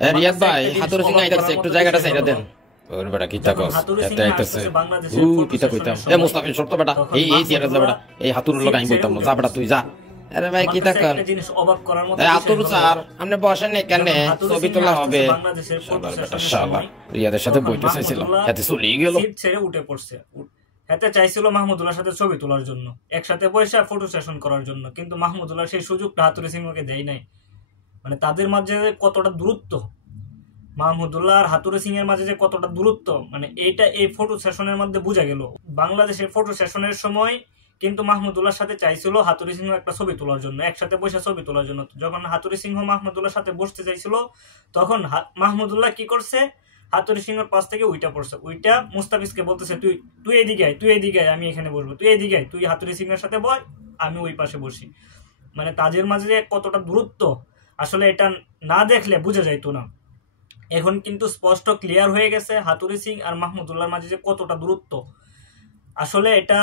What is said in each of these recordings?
রিয়াদ ভাই হাতুর সিং আইতাছে, একটু জায়গাটা সাইডা দেন। ওর বেটা কি তাকস এতে আইতাছে কি তা কইতাম এ মুস্তাফিজ শর্ত বেটা এই সিয়ারা যা বেটা এই হাতুর লগ আমি বলতাম না, যা বেটা তুই যা। আরে ভাই কি তাকাল একটা জিনিস অবাক করার মতো হাতুর স্যার আপনি বসেন এখানে ছবি তোলা হবে। বাংলাদেশের ফটো শালা রিয়াদের সাথে বইতে চাইছিল এতে চলে গেল, সিট ছেড়ে উঠে পড়ছে। এতে চাইছিল মাহমুদুল্লাহর সাথে ছবি তোলার জন্য, একসাথে বসে ফটো সেশন করার জন্য, কিন্তু মাহমুদুল্লাহ সেই সুযোগটা হাতুড়ি সিংহকে দেয় নাই। মানে তাদের মাঝে কতটা দূরত্ব, মাহমুদুল্লাহ আর হাতুড়ি সিং এর মাঝে যে কতটা দূরত্ব, মানে এইটা এই ফটো সেশনের মধ্যে বোঝা গেল। বাংলাদেশের ফটো সেশনের সময় কিন্তু মাহমুদুল্লাহর সাথে চাইছিল হাতুড়ি সিংহ একটা ছবি তোলার জন্য, একসাথে বসে ছবি তোলার জন্য। যখন হাতুড়ি সিংহ মাহমুদুল্লাহর সাথে বসতে চাইছিল, তখন মাহমুদুল্লাহ কি করছে, হাতুড়ি সিংহের পাশ থেকে উইটা পড়ছে। উইটা মুস্তাফিজকে বলতেছে তুই তুই এদিকে আয়, তুই এদিকে আয়, আমি এখানে বসবো, তুই এদিকে আয়, তুই হাতুড়ি সিংহের সাথে বয়, আমি ওই পাশে বসি। মানে তাদের মাঝে যে কতটা দূরত্ব, আসলে এটা না দেখলে বোঝা যাইতো না। এখন কিন্তু স্পষ্ট ক্লিয়ার হয়ে গেছে হাতুড়ি সিং আর মাহমুদুল্লাহর মাঝে যে কতটা দূরত্ব। আসলে এটা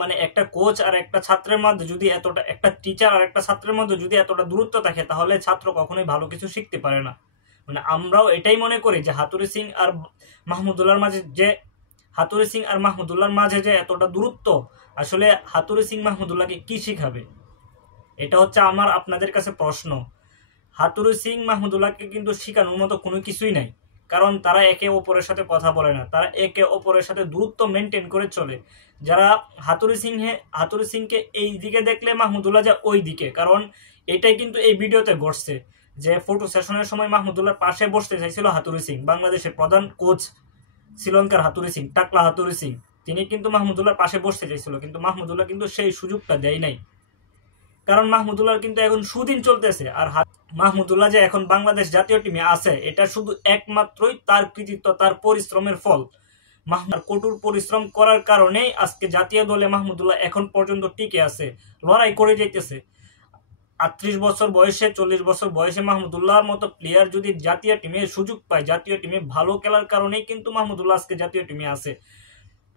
মানে একটা কোচ আর একটা ছাত্রের মধ্যে যদি এতটা, একটা টিচার আর একটা ছাত্রের মধ্যে যদি এতটা দূরত্ব থাকে, তাহলে ছাত্র কখনোই ভালো কিছু শিখতে পারে না। মানে আমরাও এটাই মনে করি যে হাতুড়ি সিং আর মাহমুদুল্লাহর মাঝে যে এতটা দূরত্ব, আসলে হাতুড়ি সিং মাহমুদুল্লাহকে কি শিখাবে, এটা হচ্ছে আমার আপনাদের কাছে প্রশ্ন। হাতুড়ি সিং মাহমুদুল্লাহকে কিন্তু শিখানোর মতো কোনো কিছুই নাই, কারণ তারা একে অপরের সাথে কথা বলে না, তারা একে অপরের সাথে দূরত্ব মেনটেন করে চলে। যারা হাতুড়ি সিংকে এই দিকে দেখলে মাহমুদুল্লাহ যায় ওই দিকে, কারণ এটাই কিন্তু এই ভিডিওতে ঘটছে যে ফটো সেশনের সময় মাহমুদুল্লাহর পাশে বসতে চাইছিল হাতুড়ি সিং, বাংলাদেশের প্রধান কোচ শ্রীলঙ্কার হাতুড়ি সিং, টাকলা হাতুড়ি সিং, তিনি কিন্তু মাহমুদুল্লাহর পাশে বসতে চাইছিল, কিন্তু মাহমুদুল্লাহ কিন্তু সেই সুযোগটা দেয় নাই। কারণ মাহমুদুল্লাহর কিন্তু এখন সুদিন চলতেছে, আর মাহমুদুল্লাহ যে এখন বাংলাদেশ জাতীয় টিমে আছে, এটা শুধু একমাত্রই তার কৃতিত্ব, তার পরিশ্রমের ফল। কঠোর পরিশ্রম করার কারণেই আজকে জাতীয় দলে মাহমুদুল্লাহ এখন পর্যন্ত টিকে আছে, লড়াই করে যাইতেছে। 38 বছর বয়সে, 40 বছর বয়সে মাহমুদুল্লাহর মতো প্লেয়ার যদি জাতীয় টিমে সুযোগ পায়, জাতীয় টিমে ভালো খেলার কারণেই কিন্তু মাহমুদুল্লাহ আজকে জাতীয় টিমে আছে।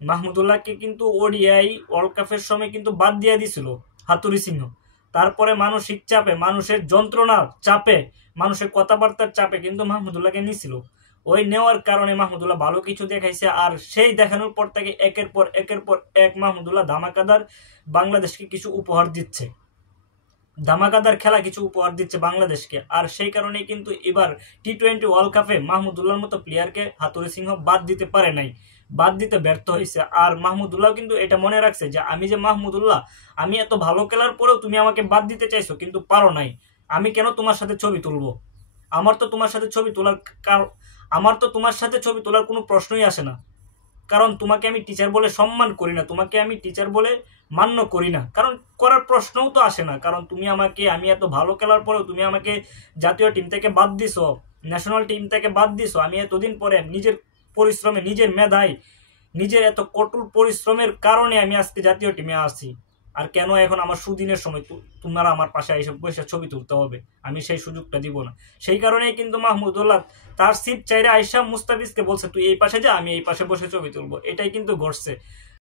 মাহমুদুল্লাহকে কিন্তু ওডিআই ওয়ার্ল্ড কাপের সময় কিন্তু বাদ দিয়ে দিছিল হাতুড়ি সিংহ। তারপরে মানসিক চাপে, মানুষের যন্ত্রণার চাপে, মানুষের কথাবার্তার চাপে কিন্তু মাহমুদুল্লাহকে নিছিল। ওই নেওয়ার কারণে মাহমুদুল্লাহ ভালো কিছু দেখাইছে, আর সেই দেখানোর পর থেকে একের পর এক মাহমুদুল্লাহ ধামাকাদার বাংলাদেশকে কিছু উপহার দিচ্ছে, ধামাকাদার খেলা কিছু উপহার দিচ্ছে বাংলাদেশকে। আর সেই কারণে কিন্তু এবার টি-20 ওয়ার্ল্ড কাপে মাহমুদুল্লাহর মতো প্লেয়ারকে হাতুড়ি সিংহ বাদ দিতে পারে নাই, বাদ দিতে ব্যর্থ হয়েছে। আর মাহমুদুল্লাহ কিন্তু এটা মনে রাখছে যে আমি যে মাহমুদুল্লাহ, আমি এত ভালো খেলার পরেও তুমি আমাকে বাদ দিতে চাইছো, কিন্তু পারো নাই। আমি কেন তোমার সাথে ছবি তুলবো? আমার তো তোমার সাথে ছবি তোলার কোনো প্রশ্নই আসে না, কারণ তোমাকে আমি টিচার বলে সম্মান করি না, তোমাকে আমি টিচার বলে মান্য করি না, কারণ করার প্রশ্নও তো আসে না। কারণ তুমি আমাকে, আমি এত ভালো খেলার পরেও তুমি আমাকে জাতীয় টিম থেকে বাদ দিছো, ন্যাশনাল টিম থেকে বাদ দিছো। আমি এতদিন পরে নিজের পরিশ্রমে, নিজের মেধায়, নিজের এত কঠোর পরিশ্রমের কারণে আমি আজকে জাতীয় টিমে আসছি, আর কেন এখন আমার সুদিনের সময় তোমরা আমার পাশে এইসব বসে ছবি তুলতে হবে? আমি সেই সুযোগটা দিব না। সেই কারণেই কিন্তু মাহমুদুল্লাহ তার সিট চাইরে আইসা মুস্তাফিজকে বলছে তুই এই পাশে যা, আমি এই পাশে বসে ছবি তুলবো। এটাই কিন্তু ঘটছে।